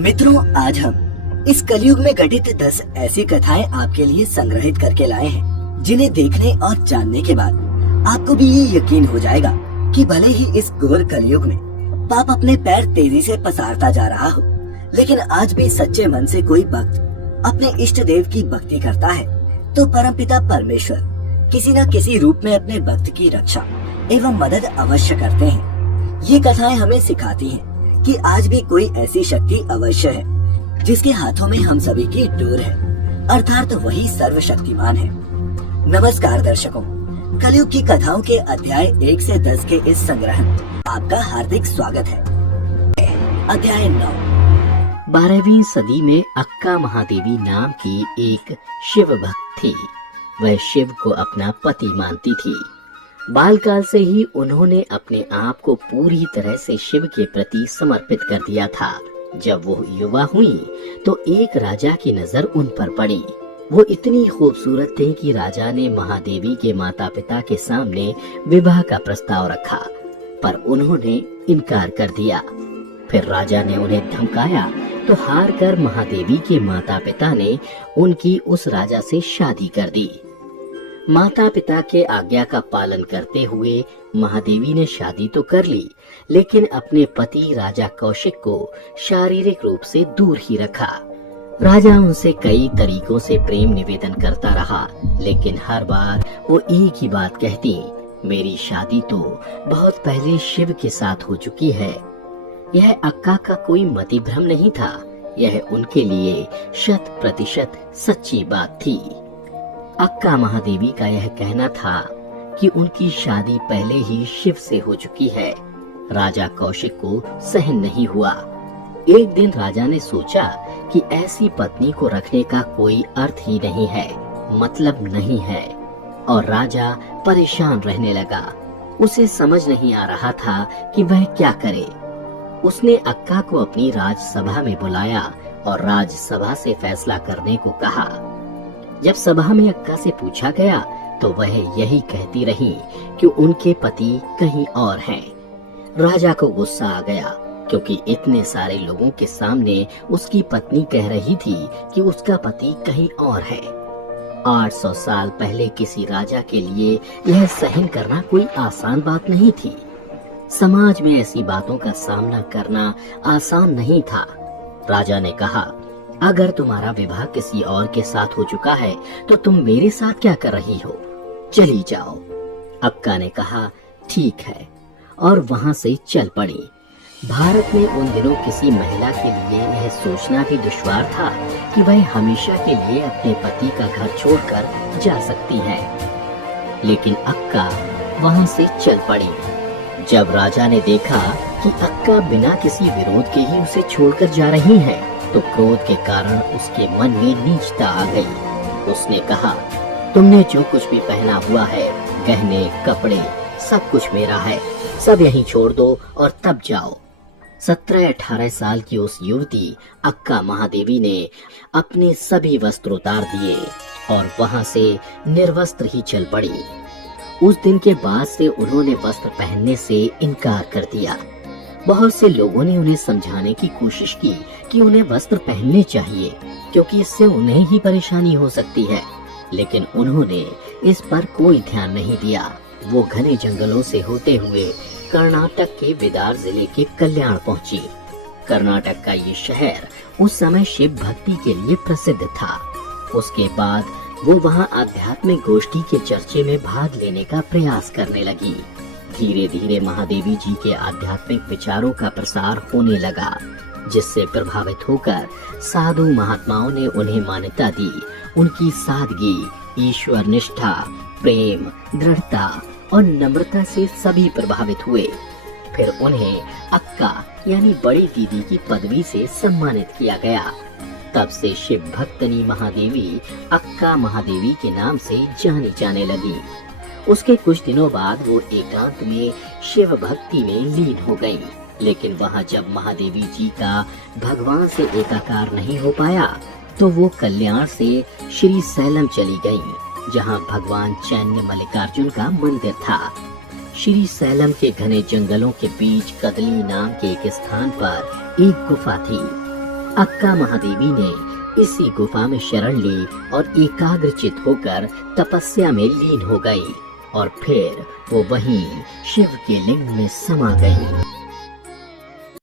मित्रों, आज हम इस कलयुग में घटित 10 ऐसी कथाएं आपके लिए संग्रहित करके लाए हैं, जिन्हें देखने और जानने के बाद आपको भी ये यकीन हो जाएगा कि भले ही इस घोर कलयुग में पाप अपने पैर तेजी से पसारता जा रहा हो, लेकिन आज भी सच्चे मन से कोई भक्त अपने इष्ट देव की भक्ति करता है तो परमपिता परमेश्वर किसी न किसी रूप में अपने भक्त की रक्षा एवं मदद अवश्य करते हैं। ये कथाएं हमें सिखाती हैं कि आज भी कोई ऐसी शक्ति अवश्य है जिसके हाथों में हम सभी की डोर है, अर्थात वही सर्वशक्तिमान है। नमस्कार दर्शकों, कलयुग की कथाओं के अध्याय 1 से 10 के इस संग्रह में आपका हार्दिक स्वागत है। अध्याय 9। 12वीं सदी में अक्का महादेवी नाम की एक शिव भक्त थी। वह शिव को अपना पति मानती थी। बालकाल से ही उन्होंने अपने आप को पूरी तरह से शिव के प्रति समर्पित कर दिया था। जब वो युवा हुई तो एक राजा की नजर उन पर पड़ी। वो इतनी खूबसूरत थे कि राजा ने महादेवी के माता पिता के सामने विवाह का प्रस्ताव रखा, पर उन्होंने इनकार कर दिया। फिर राजा ने उन्हें धमकाया तो हार कर महादेवी के माता पिता ने उनकी उस राजा से शादी कर दी। माता पिता के आज्ञा का पालन करते हुए महादेवी ने शादी तो कर ली, लेकिन अपने पति राजा कौशिक को शारीरिक रूप से दूर ही रखा। राजा उनसे कई तरीकों से प्रेम निवेदन करता रहा, लेकिन हर बार वो एक ही बात कहती, मेरी शादी तो बहुत पहले शिव के साथ हो चुकी है। यह अक्का का कोई मतिभ्रम नहीं था, यह उनके लिए 100% सच्ची बात थी। अक्का महादेवी का यह कहना था कि उनकी शादी पहले ही शिव से हो चुकी है। राजा कौशिक को सहन नहीं हुआ। एक दिन राजा ने सोचा कि ऐसी पत्नी को रखने का कोई अर्थ ही नहीं है, मतलब नहीं है, और राजा परेशान रहने लगा। उसे समझ नहीं आ रहा था कि वह क्या करे। उसने अक्का को अपनी राजसभा में बुलाया और राजसभा से फैसला करने को कहा। जब सभा में अक्का से पूछा गया तो वह यही कहती रही कि उनके पति कहीं और हैं। राजा को गुस्सा आ गया, क्योंकि इतने सारे लोगों के सामने उसकी पत्नी कह रही थी कि उसका पति कहीं और है। 800 साल पहले किसी राजा के लिए यह सहन करना कोई आसान बात नहीं थी। समाज में ऐसी बातों का सामना करना आसान नहीं था। राजा ने कहा, अगर तुम्हारा विवाह किसी और के साथ हो चुका है तो तुम मेरे साथ क्या कर रही हो, चली जाओ। अक्का ने कहा, ठीक है, और वहाँ से चल पड़ी। भारत में उन दिनों किसी महिला के लिए यह सोचना भी दुश्वार था कि वह हमेशा के लिए अपने पति का घर छोड़कर जा सकती है, लेकिन अक्का वहाँ से चल पड़ी। जब राजा ने देखा कि अक्का बिना किसी विरोध के ही उसे छोड़कर जा रही है, तो क्रोध के कारण उसके मन में नीचता आ गई। उसने कहा, तुमने जो कुछ भी पहना हुआ है, गहने, कपड़े, सब कुछ मेरा है, सब यहीं छोड़ दो और तब जाओ। 17-18 साल की उस युवती अक्का महादेवी ने अपने सभी वस्त्र उतार दिए और वहां से निर्वस्त्र ही चल पड़ी। उस दिन के बाद से उन्होंने वस्त्र पहनने से इनकार कर दिया। बहुत से लोगों ने उन्हें समझाने की कोशिश की कि उन्हें वस्त्र पहनने चाहिए, क्योंकि इससे उन्हें ही परेशानी हो सकती है, लेकिन उन्होंने इस पर कोई ध्यान नहीं दिया। वो घने जंगलों से होते हुए कर्नाटक के बिदार जिले के कल्याण पहुंची। कर्नाटक का ये शहर उस समय शिव भक्ति के लिए प्रसिद्ध था। उसके बाद वो वहाँ आध्यात्मिक गोष्ठी के चर्चे में भाग लेने का प्रयास करने लगी। धीरे धीरे महादेवी जी के आध्यात्मिक विचारों का प्रसार होने लगा, जिससे प्रभावित होकर साधु महात्माओं ने उन्हें मान्यता दी। उनकी सादगी, ईश्वर निष्ठा, प्रेम, दृढ़ता और नम्रता से सभी प्रभावित हुए। फिर उन्हें अक्का यानी बड़ी दीदी की पदवी से सम्मानित किया गया। तब से शिव भक्तनी महादेवी अक्का महादेवी के नाम से जानी जाने लगी। उसके कुछ दिनों बाद वो एकांत में शिव भक्ति में लीन हो गई, लेकिन वहाँ जब महादेवी जी का भगवान से एकाकार नहीं हो पाया तो वो कल्याण से श्री सैलम चली गई, जहाँ भगवान चैन्य मल्लिकार्जुन का मंदिर था। श्री सैलम के घने जंगलों के बीच कदली नाम के एक स्थान पर एक गुफा थी। अक्का महादेवी ने इसी गुफा में शरण ली और एकाग्रचित होकर तपस्या में लीन हो गई और फिर वो वहीं शिव के लिंग में समा गई।